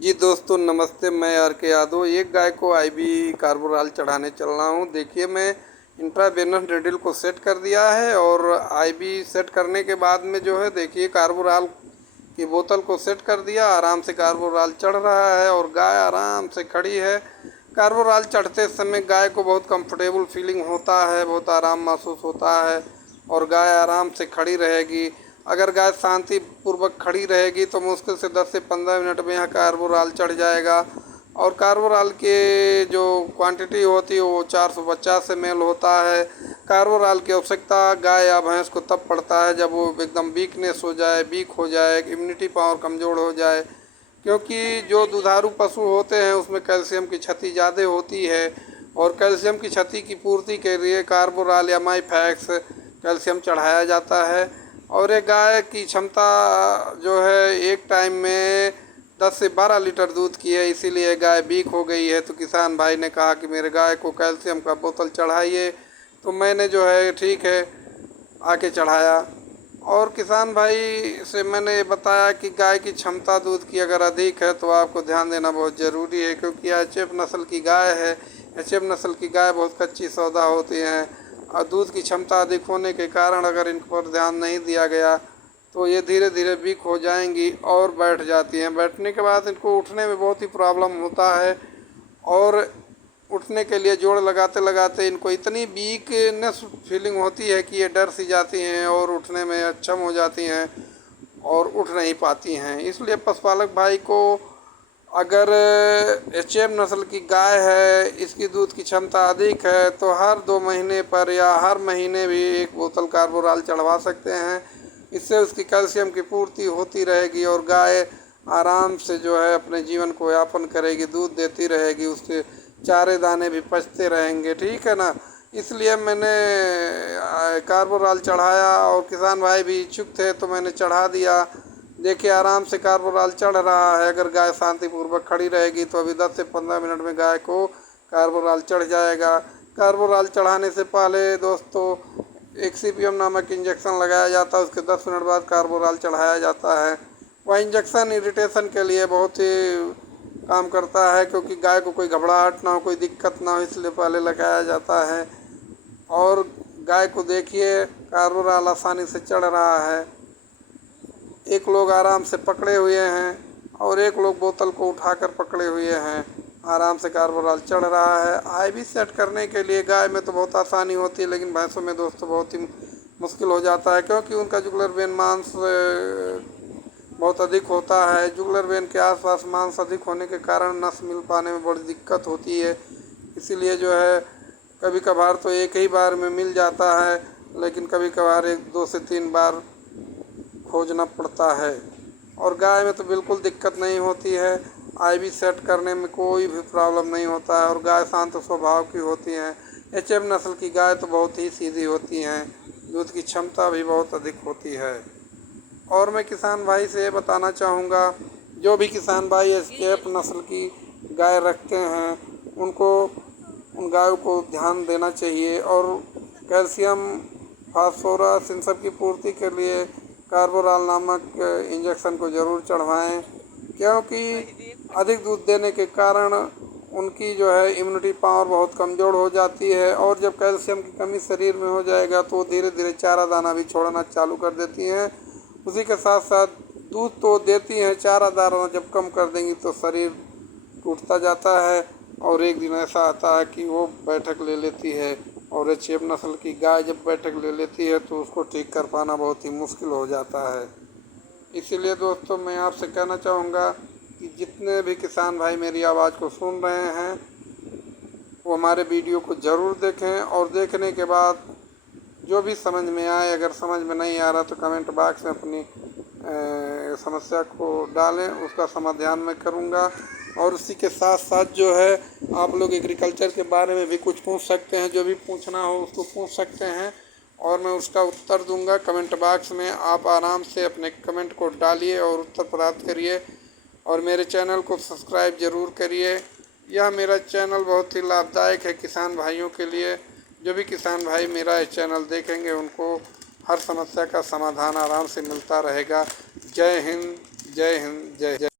जी दोस्तों नमस्ते, मैं आर के यादव। एक गाय को आईवी कार्बोराल चढ़ाने चल रहा हूँ। देखिए मैं इंट्रावेनस ड्रिल को सेट कर दिया है और आईवी सेट करने के बाद में जो है देखिए कार्बोराल की बोतल को सेट कर दिया। आराम से कार्बोराल चढ़ रहा है और गाय आराम से खड़ी है। कार्बोराल चढ़ते समय गाय को बहुत कंफर्टेबल फीलिंग होता है, बहुत आराम महसूस होता है और गाय आराम से खड़ी रहेगी। अगर गाय शांतिपूर्वक खड़ी रहेगी तो मुश्किल से 10 से 15 मिनट में यह कार्बोराल चढ़ जाएगा। और कार्बोराल के जो क्वांटिटी होती है वो 450 ml होता है। कार्बोराल की आवश्यकता गाय या भैंस को तब पड़ता है जब वो एकदम वीकनेस हो जाए, वीक हो जाए, इम्यूनिटी पावर कमज़ोर हो जाए, क्योंकि जो दुधारू पशु होते हैं उसमें कैल्शियम की क्षति ज़्यादा होती है और कैल्शियम की क्षति की पूर्ति के लिए कार्बोराल या माइफैक्स कैल्शियम चढ़ाया जाता है। और एक गाय की क्षमता जो है एक टाइम में 10 से 12 लीटर दूध की है, इसीलिए गाय वीक हो गई है। तो किसान भाई ने कहा कि मेरे गाय को कैल्शियम का बोतल चढ़ाइए, तो मैंने जो है ठीक है आके चढ़ाया। और किसान भाई से मैंने ये बताया कि गाय की क्षमता दूध की अगर अधिक है तो आपको ध्यान देना बहुत ज़रूरी है, क्योंकि एच एफ नस्ल की गाय है। एच एफ नस्ल की गाय बहुत कच्ची सौदा होती हैं और दूध की क्षमता अधिक होने के कारण अगर इन पर ध्यान नहीं दिया गया तो ये धीरे धीरे वीक हो जाएंगी और बैठ जाती हैं। बैठने के बाद इनको उठने में बहुत ही प्रॉब्लम होता है और उठने के लिए जोड़ लगाते लगाते इनको इतनी वीकनेस फीलिंग होती है कि ये डर सी जाती हैं और उठने में अक्षम हो जाती हैं और उठ नहीं पाती हैं। इसलिए पशुपालक भाई को अगर एच एफ नस्ल की गाय है, इसकी दूध की क्षमता अधिक है, तो हर 2 महीने पर या हर महीने भी एक बोतल कार्बोराल चढ़वा सकते हैं। इससे उसकी कैल्शियम की पूर्ति होती रहेगी और गाय आराम से जो है अपने जीवन को यापन करेगी, दूध देती रहेगी, उसके चारे दाने भी पचते रहेंगे, ठीक है ना। इसलिए मैंने कार्बोराल चढ़ाया और किसान भाई भी इच्छुक थे तो मैंने चढ़ा दिया। देखिए आराम से कार्बोराल चढ़ रहा है। अगर गाय शांतिपूर्वक खड़ी रहेगी तो अभी 10 से 15 मिनट में गाय को कार्बोराल चढ़ जाएगा। कार्बोराल चढ़ाने से पहले दोस्तों एक CPM नामक इंजेक्शन लगाया जाता है, उसके 10 मिनट बाद कार्बोराल चढ़ाया जाता है। वह इंजेक्शन इरिटेशन के लिए बहुत ही काम करता है, क्योंकि गाय को कोई घबराहट ना हो, कोई दिक्कत ना हो, इसलिए पहले लगाया जाता है। और गाय को देखिए कार्बोराल आसानी से चढ़ रहा है। एक लोग आराम से पकड़े हुए हैं और एक लोग बोतल को उठाकर पकड़े हुए हैं। आराम से कार्बोराल चढ़ रहा है। आईवी सेट करने के लिए गाय में तो बहुत आसानी होती है, लेकिन भैंसों में दोस्तों बहुत ही मुश्किल हो जाता है, क्योंकि उनका जुगुलर वेन मांस बहुत अधिक होता है। जुगुलर वेन के आसपास मांस अधिक होने के कारण नस मिल पाने में बड़ी दिक्कत होती है। इसीलिए जो है कभी कभार तो एक ही बार में मिल जाता है, लेकिन कभी कभार 2 से 3 बार खोजना पड़ता है। और गाय में तो बिल्कुल दिक्कत नहीं होती है। आईवी सेट करने में कोई भी प्रॉब्लम नहीं होता है और गाय शांत स्वभाव की होती हैं। एचएफ नस्ल की गाय तो बहुत ही सीधी होती हैं, दूध की क्षमता भी बहुत अधिक होती है। और मैं किसान भाई से ये बताना चाहूँगा, जो भी किसान भाई एचएफ नस्ल की गाय रखते हैं उनको उन गायों को ध्यान देना चाहिए और कैल्शियम, फास्फोरस इन सब की पूर्ति के लिए कार्बोराल नामक इंजेक्शन को ज़रूर चढ़वाएं, क्योंकि अधिक दूध देने के कारण उनकी जो है इम्यूनिटी पावर बहुत कमज़ोर हो जाती है और जब कैल्शियम की कमी शरीर में हो जाएगा तो धीरे धीरे चारा दाना भी छोड़ना चालू कर देती हैं। उसी के साथ साथ दूध तो देती हैं, चारा दाना जब कम कर देंगी तो शरीर टूटता जाता है और एक दिन ऐसा आता है कि वो बैठक ले लेती है। और एचएफ नस्ल की गाय जब बैठक ले लेती है तो उसको ठीक कर पाना बहुत ही मुश्किल हो जाता है। इसीलिए दोस्तों मैं आपसे कहना चाहूँगा कि जितने भी किसान भाई मेरी आवाज़ को सुन रहे हैं वो हमारे वीडियो को ज़रूर देखें और देखने के बाद जो भी समझ में आए, अगर समझ में नहीं आ रहा तो कमेंट बॉक्स में अपनी समस्या को डालें, उसका समाधान मैं करूँगा। और उसी के साथ साथ जो है आप लोग एग्रीकल्चर के बारे में भी कुछ पूछ सकते हैं, जो भी पूछना हो उसको पूछ सकते हैं और मैं उसका उत्तर दूंगा। कमेंट बॉक्स में आप आराम से अपने कमेंट को डालिए और उत्तर प्राप्त करिए और मेरे चैनल को सब्सक्राइब ज़रूर करिए। यह मेरा चैनल बहुत ही लाभदायक है किसान भाइयों के लिए। जो भी किसान भाई मेरा चैनल देखेंगे उनको हर समस्या का समाधान आराम से मिलता रहेगा। जय हिंद, जय हिंद, जय जय।